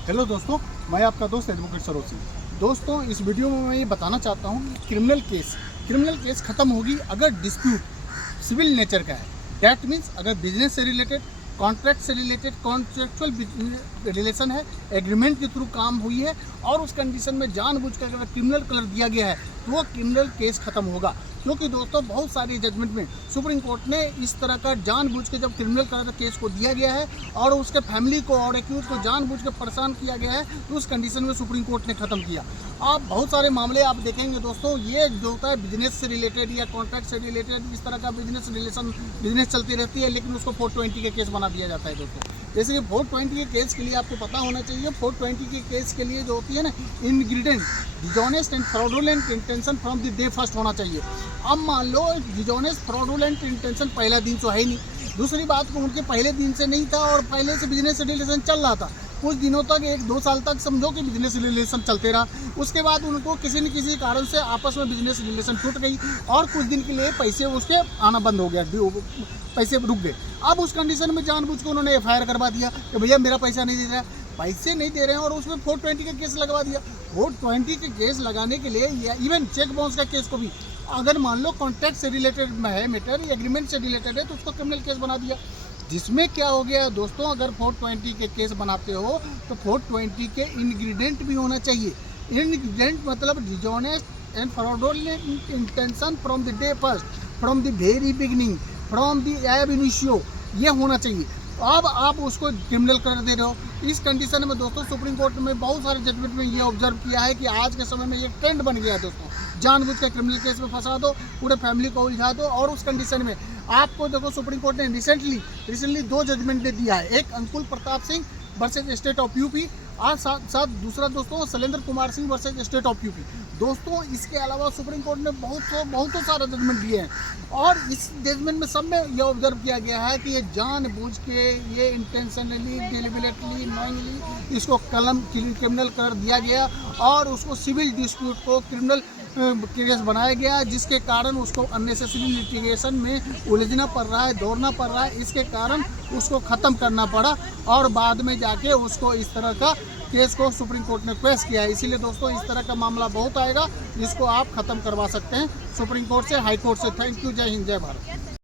Hello दोस्तों, मैं आपका दोस्त एडवोकेट सरोज सिंह। दोस्तों, इस वीडियो में मैं ये बताना चाहता हूँ कि क्रिमिनल केस ख़त्म होगी अगर डिस्प्यूट सिविल नेचर का है। डैट मीन्स अगर बिजनेस से रिलेटेड, कॉन्ट्रैक्ट से रिलेटेड, कॉन्ट्रेक्चुअल रिलेशन है, एग्रीमेंट के थ्रू काम हुई है और उस कंडीशन में जानबूझकर अगर क्रिमिनल कलर दिया गया है तो वो क्रिमिनल केस ख़त्म होगा। क्योंकि दोस्तों बहुत सारी जजमेंट में सुप्रीम कोर्ट ने इस तरह का जानबूझ के जब क्रिमिनल कलर केस को दिया गया है और उसके फैमिली को और एक्यूज को जानबूझ के परेशान किया गया है तो उस कंडीशन में सुप्रीम कोर्ट ने ख़त्म किया। आप बहुत सारे मामले आप देखेंगे दोस्तों, ये जो होता है बिजनेस से रिलेटेड या कॉन्ट्रैक्ट से रिलेटेड, इस तरह का बिजनेस चलती रहती है, लेकिन उसको 420 के केस बना दिया जाता है दोस्तों। जैसे कि 420 के केस के लिए आपको पता होना चाहिए, 420 के केस के लिए जो होती है ना ingredient, dishonest and fraudulent intention from the day first होना चाहिए। अब मान लो डिसऑनेस्ट फ्रॉडुलेंट इंटेंशन पहला दिन तो है ही नहीं, दूसरी बात को उनके पहले दिन से नहीं था और पहले से बिजनेस रिलेशन चल रहा था। कुछ दिनों तक, 1-2 साल तक समझो कि बिजनेस रिलेशन चलते रहा। उसके बाद उनको किसी न किसी कारण से आपस में बिजनेस रिलेशन टूट गई और कुछ दिन के लिए पैसे उसके आना बंद हो गया, पैसे रुक गए। अब उस कंडीशन में जानबूझ के उन्होंने FIR करवा दिया कि भैया मेरा पैसा नहीं दे रहा है, पैसे नहीं दे रहे हैं और उसमें 420 का केस लगवा दिया। 420 के केस लगाने के लिए या इवन चेक बाउंस का केस को भी अगर मान लो कॉन्ट्रैक्ट से रिलेटेड है मैटर, एग्रीमेंट से रिलेटेड है, तो उसको क्रिमिनल केस बना दिया। जिसमें क्या हो गया दोस्तों, अगर 420 के केस बनाते हो तो 420 के इंग्रेडिएंट भी होना चाहिए। इंग्रेडिएंट मतलब dishonest and fraudulent intention from the day first, from the very beginning, from the above initio, ये होना चाहिए। अब आप उसको क्रिमिनल कर दे रहे हो। इस कंडीशन में दोस्तों सुप्रीम कोर्ट में बहुत सारे जजमेंट में ये ऑब्जर्व किया है कि आज के समय में ये ट्रेंड बन गया है दोस्तों, जानबूझ के क्रिमिनल केस में फंसा दो, पूरे फैमिली को उलझा दो। और उस कंडीशन में आपको देखो सुप्रीम कोर्ट ने रिसेंटली 2 जजमेंट दे दिया है, एक Ankul Pratap Singh versus state of UP और साथ दूसरा दोस्तों Shailendra Kumar Singh versus state of UP. दोस्तों इसके अलावा सुप्रीम कोर्ट ने बहुत सारा जजमेंट दिए हैं और इस जजमेंट में सब में यह ऑब्जर्व किया गया है कि ये जानबूझ के, ये इंटेंशनली, डेलिबरेटली, नॉइंगली इसको क्रिमिनल कर दिया गया और उसको सिविल डिस्प्यूट को क्रिमिनल केस बनाया गया, जिसके कारण उसको अननेसेसरी लिटिगेशन में उलझना पड़ रहा है, दौड़ना पड़ रहा है। इसके कारण उसको ख़त्म करना पड़ा और बाद में जाके उसको इस तरह का केस को सुप्रीम कोर्ट ने क्वेश किया है। इसीलिए दोस्तों इस तरह का मामला बहुत आएगा जिसको आप ख़त्म करवा सकते हैं सुप्रीम कोर्ट से, हाई कोर्ट से। Thank you. जय हिंद, जय भारत।